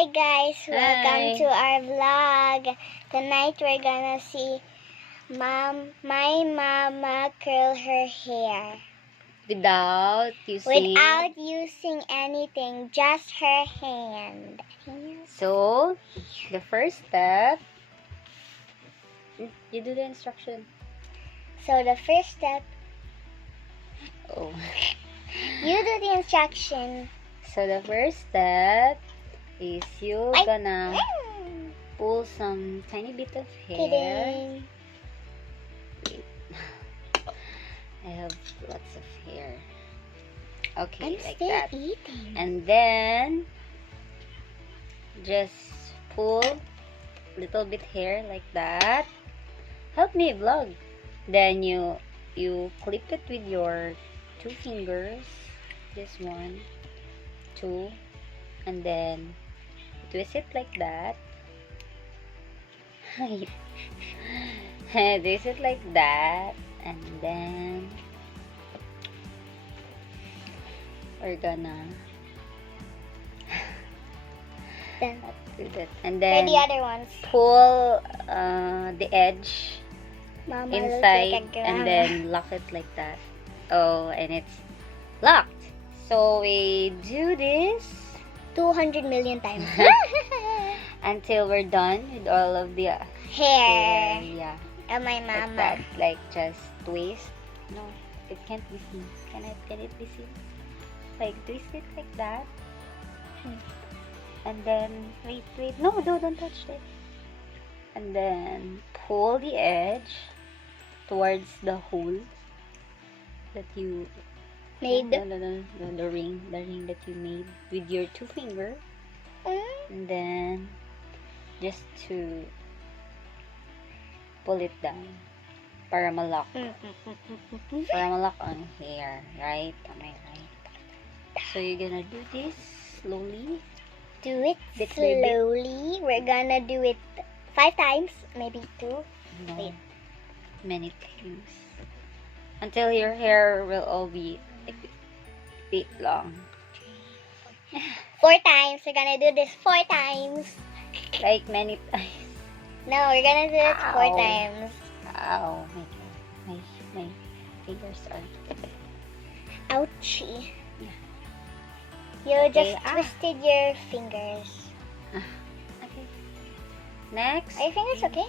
Hi guys, welcome Hi. to our vlog. Tonight we're gonna see my mama curl her hair Without using. without using anything, just her hand. So, the first step, you do the instruction. So the first step, Oh. you do the instruction. So, the first step is you Ay. gonna pull some tiny bit of hair. Kidding. I have lots of hair. Okay, I'm like still that. eating. And then, just pull little bit hair like that. Help me vlog. Then you clip it with your 2 fingers. Just 1, 2, and then twist it like that. Twist it like that, and then we're gonna Then do that, and for then the other ones, pull the edge Mama inside, looks like a and grandma. then lock it like that. Oh, and it's locked. So we do this 200 million times. until we're done with all of the Hair yeah, of my like mama. that. Like just twist. No, it can't be seen. Can it be seen? Like twist it like that. And then wait. No, don't touch it. And then pull the edge towards the hole that you Made. No, the ring that you made with your 2 fingers. And then just to pull it down para malak ang hair, right? Am I right? So you're gonna do this slowly. Do it Bit by bit. slowly. We're gonna do it 5 times, maybe 2. No, Wait. many times until your hair will all be like bit long. 4 times. We're gonna do this 4 times. Like many times. No, we're gonna do it 4 Ow. times. Ow, my fingers are. Ouchie. Yeah. You Okay, just twisted your fingers. Okay. Next. Are your fingers okay?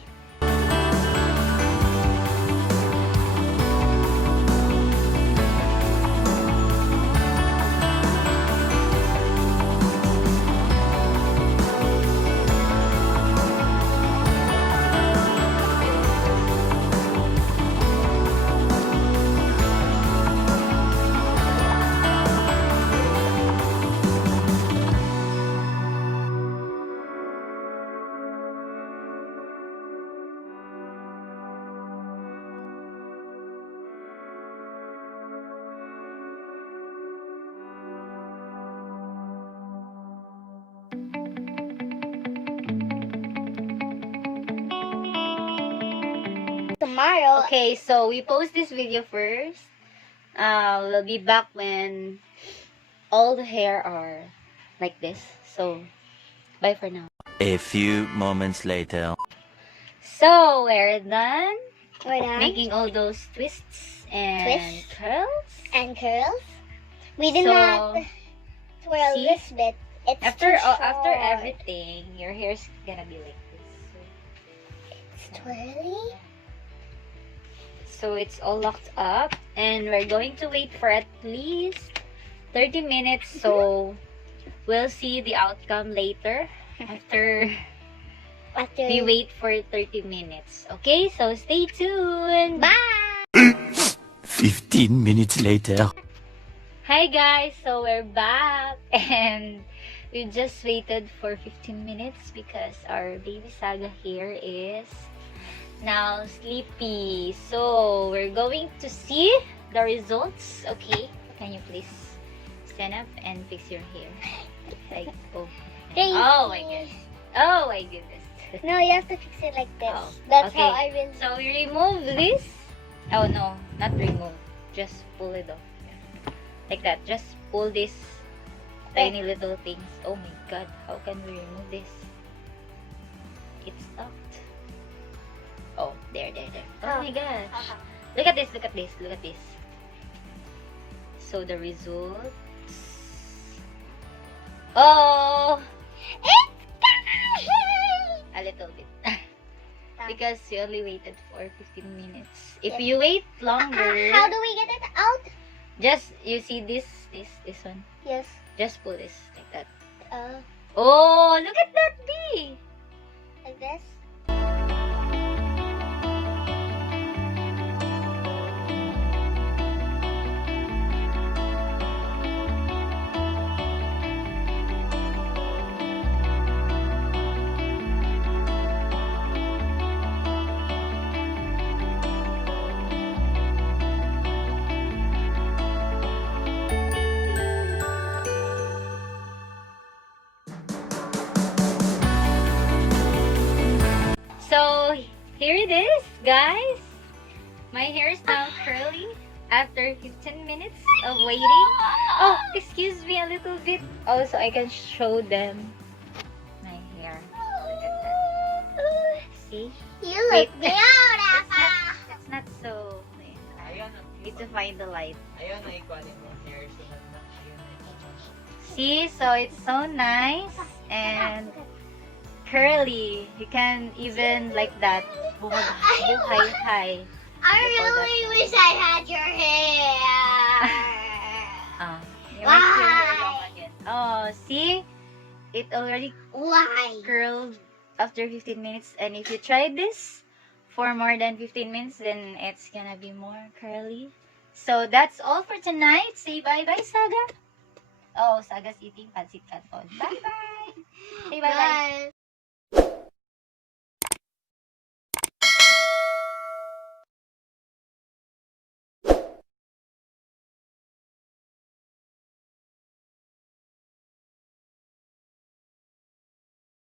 Tomorrow. Okay, so we post this video first. We'll be back when all the hair are like this. So, bye for now. A few moments later. So, we're done We're done. making all those twists and Twists. curls. And curls. We did So, not twirl see? this bit. It's After too after short. everything, your hair's gonna be like this. It's twirly. So it's all locked up, and we're going to wait for at least 30 minutes. So we'll see the outcome later after After we wait for 30 minutes. Okay, so stay tuned. Bye. 15 minutes later. Hi guys, so we're back, and we just waited for 15 minutes because our baby Saga here is now sleepy. So we're going to see the results. Okay, can you please stand up and fix your hair? Like, oh my goodness. Oh my goodness. No, you have to fix it like this. Oh, That's okay. how I will. So we remove this. Oh no, not remove. Just pull it off. Like that. Just pull this tiny little things. Oh my god, how can we remove this? It's stuck. Oh, there. Oh my gosh. Look at this. So the results. Oh, It's gone! a little bit. Because you only waited for 15 minutes. If Yes. you wait longer, How do we get it out? just you see this one. Yes. Just pull this like that. Uh, Oh, look at that bee. like this. So here it is, guys. My hair is now curly after 15 minutes of waiting. Oh, excuse me a little bit. Also, I can show them my hair. Look at that. See? You Wait. look beautiful. That's not so. Need to find the light. Ayun na ikuanin mo hair so na ayun na. See, so it's so nice and curly. You can even like that. Buhay. I really wish I had your hair. You make your hair long again. Oh, see? It already Why? curled after 15 minutes. And if you try this for more than 15 minutes, then it's gonna be more curly. So that's all for tonight. Say bye-bye, Saga. Oh, Saga's eating pancit canton. Bye-bye.